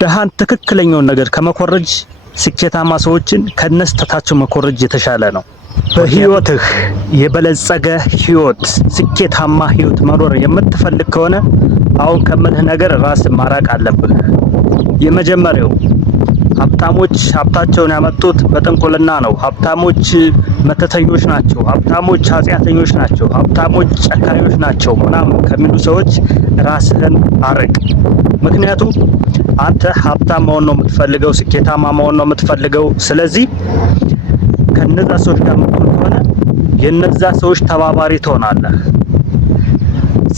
ደሃን ትክክለኛውን ነገር ከመኮረጅ ስኬታማ ሰዎችን ከነስተታቸው መኮረጅ የተሻለ ነው። በህይወትህ የበለጸገ ህይወት ስኬታማ ህይወት መኖር የምትፈልግ ከሆነ አሁን ከምልህ ነገር ራስን ማራቅ አለብህ። የመጀመሪያው ሀብታሞች ሀብታቸውን ያመጡት በጥንቁልና ነው። ሀብታሞች መተተኞች ናቸው፣ ሀብታሞች ኃጢአተኞች ናቸው፣ ሀብታሞች ጨካኞች ናቸው ምናምን ከሚሉ ሰዎች ራስህን አርቅ። ምክንያቱም አንተ ሀብታም መሆን ነው የምትፈልገው፣ ስኬታማ መሆን ነው የምትፈልገው። ስለዚህ ከነዛ ሰዎች ጋር የምትሆን ከሆነ የነዛ ሰዎች ተባባሪ ትሆናለህ።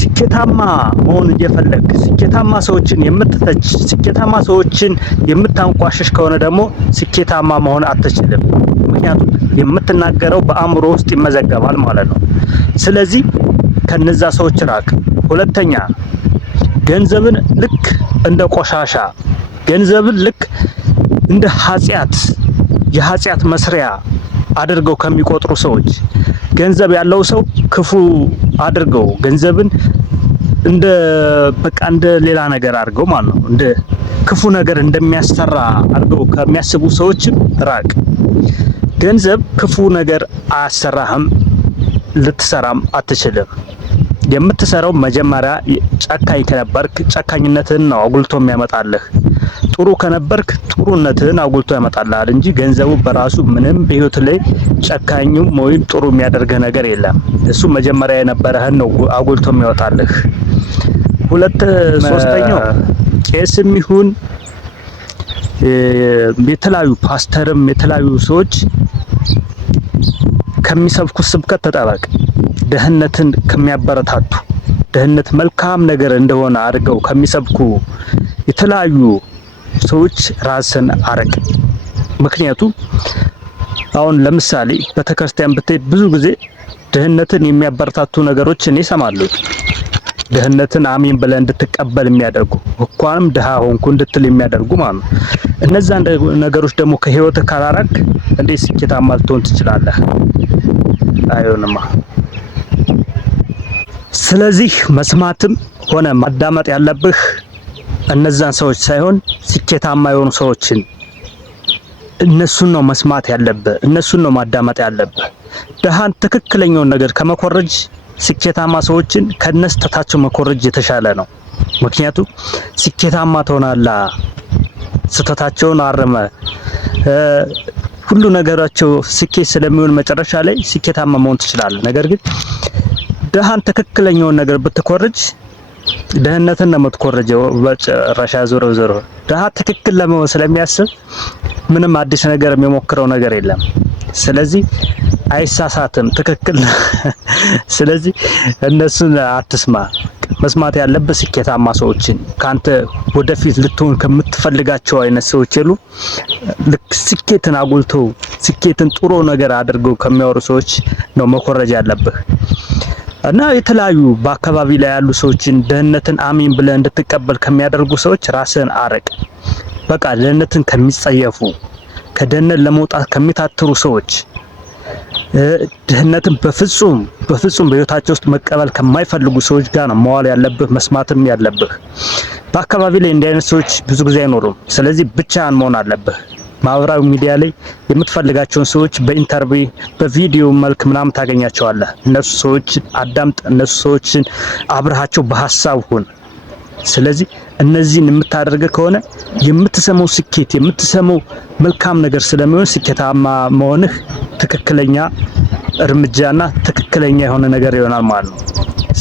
ስኬታማ መሆን እየፈለግ ስኬታማ ሰዎችን የምትተች ስኬታማ ሰዎችን የምታንቋሽሽ ከሆነ ደግሞ ስኬታማ መሆን አትችልም። ምክንያቱም የምትናገረው በአእምሮ ውስጥ ይመዘገባል ማለት ነው። ስለዚህ ከነዛ ሰዎች ራቅ። ሁለተኛ ገንዘብን ልክ እንደ ቆሻሻ፣ ገንዘብን ልክ እንደ የኃጢአት መስሪያ አድርገው ከሚቆጥሩ ሰዎች፣ ገንዘብ ያለው ሰው ክፉ አድርገው ገንዘብን እንደ ሌላ ነገር አድርገው ማለት ነው፣ እንደ ክፉ ነገር እንደሚያሰራ አድርገው ከሚያስቡ ሰዎችም ራቅ። ገንዘብ ክፉ ነገር አያሰራህም፣ ልትሰራም አትችልም። የምትሰራው መጀመሪያ ጨካኝ ከነበርክ ጨካኝነትህን ነው አጉልቶ የሚያመጣልህ። ጥሩ ከነበርክ ጥሩነትህን አጉልቶ ያመጣልሃል እንጂ ገንዘቡ በራሱ ምንም በህይወት ላይ ጨካኙም ወይም ጥሩ የሚያደርግህ ነገር የለም። እሱ መጀመሪያ የነበረህን ነው አጉልቶ የሚያወጣልህ። ሶስተኛው ቄስም ይሁን የተለያዩ ፓስተርም የተለያዩ ሰዎች ከሚሰብኩ ስብከት ተጠበቅ። ደህንነትን ከሚያበረታቱ ደህንነት መልካም ነገር እንደሆነ አድርገው ከሚሰብኩ የተለያዩ ሰዎች ራስን አርቅ። ምክንያቱም አሁን ለምሳሌ በተክርስቲያን ብትሄድ ብዙ ጊዜ ደህንነትን የሚያበረታቱ ነገሮችን ይሰማሉ። ደህንነትን አሜን ብለህ እንድትቀበል የሚያደርጉ እንኳንም ድሃ ሆንኩ እንድትል የሚያደርጉ ማለት ነው። እነዛ ነገሮች ደግሞ ከህይወትህ ካላራቅ እንዴት ስኬታማ ልትሆን ትችላለህ? አይሆንማ። ስለዚህ መስማትም ሆነ ማዳመጥ ያለብህ እነዛን ሰዎች ሳይሆን ስኬታማ የሆኑ ሰዎችን፣ እነሱን ነው መስማት ያለብህ፣ እነሱን ነው ማዳመጥ ያለብህ። ደሃን ትክክለኛውን ነገር ከመኮረጅ ስኬታማ ሰዎችን ከነስተታቸው መኮረጅ የተሻለ ነው። ምክንያቱም ስኬታማ ትሆናለህ። ስተታቸውን አርመ ሁሉ ነገራቸው ስኬት ስለሚሆን መጨረሻ ላይ ስኬታማ መሆን ትችላለህ። ነገር ግን ደሃን ትክክለኛውን ነገር ብትኮርጅ ደህንነትን ነው የምትኮርጀው። በጨረሻ ዞሮ ደሃ ትክክል ለመሆን ስለሚያስብ ምንም አዲስ ነገር የሚሞክረው ነገር የለም። ስለዚህ አይሳሳትም፣ ትክክል። ስለዚህ እነሱን አትስማ። መስማት ያለበት ስኬታማ ሰዎችን፣ ካንተ ወደፊት ልትሆን ከምትፈልጋቸው አይነት ሰዎች የሉ ልክ ስኬትን አጉልተው ስኬትን ጥሩ ነገር አድርገው ከሚያወሩ ሰዎች ነው መኮረጅ ያለብህ። እና የተለያዩ በአካባቢ ላይ ያሉ ሰዎችን ደህንነትን አሜን ብለህ እንድትቀበል ከሚያደርጉ ሰዎች ራስህን አርቅ። በቃ ደህንነትን ከሚጸየፉ ከደህንነት ለመውጣት ከሚታትሩ ሰዎች፣ ድህነትን በፍጹም በህይወታቸው ውስጥ መቀበል ከማይፈልጉ ሰዎች ጋር ነው መዋል ያለብህ፣ መስማትም ያለብህ። በአካባቢ ላይ እንዲህ አይነት ሰዎች ብዙ ጊዜ አይኖሩም። ስለዚህ ብቻህን መሆን አለብህ። ማህበራዊ ሚዲያ ላይ የምትፈልጋቸውን ሰዎች በኢንተርቪው በቪዲዮ መልክ ምናምን ታገኛቸዋለህ። እነሱ ሰዎች አዳምጥ፣ እነሱ ሰዎችን አብረሃቸው በሐሳብ ሁን። ስለዚህ እነዚህን የምታደርግ ከሆነ የምትሰማው ስኬት የምትሰማው መልካም ነገር ስለሚሆን ስኬታማ መሆንህ ትክክለኛ እርምጃና ትክክለኛ የሆነ ነገር ይሆናል ማለት ነው።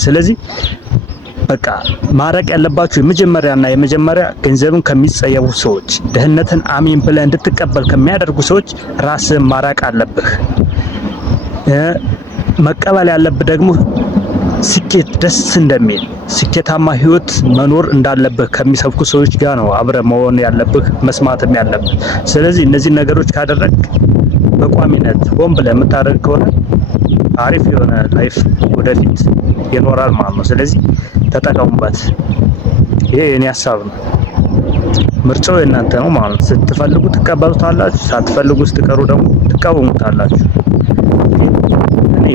ስለዚህ በቃ ማረቅ ያለባችሁ የመጀመሪያ ገንዘብን ከሚጸየፉ ሰዎች፣ ደህንነትን አሜን ብለህ እንድትቀበል ከሚያደርጉ ሰዎች ራስህን ማራቅ አለብህ። መቀበል ያለብህ ደግሞ ስኬት ደስ እንደሚል ስኬታማ ህይወት መኖር እንዳለብህ ከሚሰብኩ ሰዎች ጋር ነው አብረህ መሆን ያለብህ፣ መስማትም ያለብህ። ስለዚህ እነዚህ ነገሮች ካደረግ በቋሚነት ሆን ብለህ የምታደርግ ከሆነ አሪፍ የሆነ ላይፍ ወደፊት ይኖራል ማለት ነው። ስለዚህ ተጠቀሙበት። ይሄ የኔ ሀሳብ ነው። ምርጫው የእናንተ ነው ማለት ነው። ስትፈልጉ ትቀበሉታላችሁ፣ ሳትፈልጉ ስትቀሩ ደግሞ ትቃወሙታላችሁ። እኔ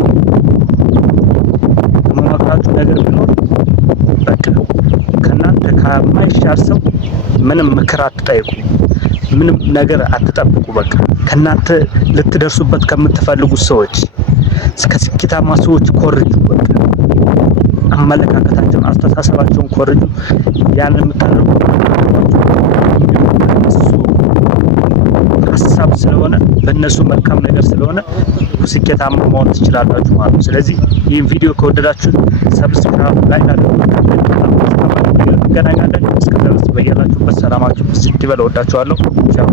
የምመክራችሁ ነገር ቢኖር በቃ ከእናንተ ከማይሻር ሰው ምንም ምክር አትጠይቁ፣ ምንም ነገር አትጠብቁ። በቃ ከናንተ ልትደርሱበት ከምትፈልጉት ሰዎች እስከ ስኬታማ ሰዎች ኮርጁ። በቃ አመለካከታቸውን፣ አስተሳሰባቸውን ኮርጁ። ያንን የምታደርጉት ሀሳብ ስለሆነ በእነሱ መልካም ነገር ስለሆነ ስኬታማ መሆን ትችላላችሁ ማለት ነው። ስለዚህ ይህን ቪዲዮ ከወደዳችሁ ሰብስክራይብ፣ ላይክ አድርጉ። እንገናኛለን። እስከ ድረስ በያላችሁበት ሰላማችሁ ይበል። ወዳችኋለሁ። ቻው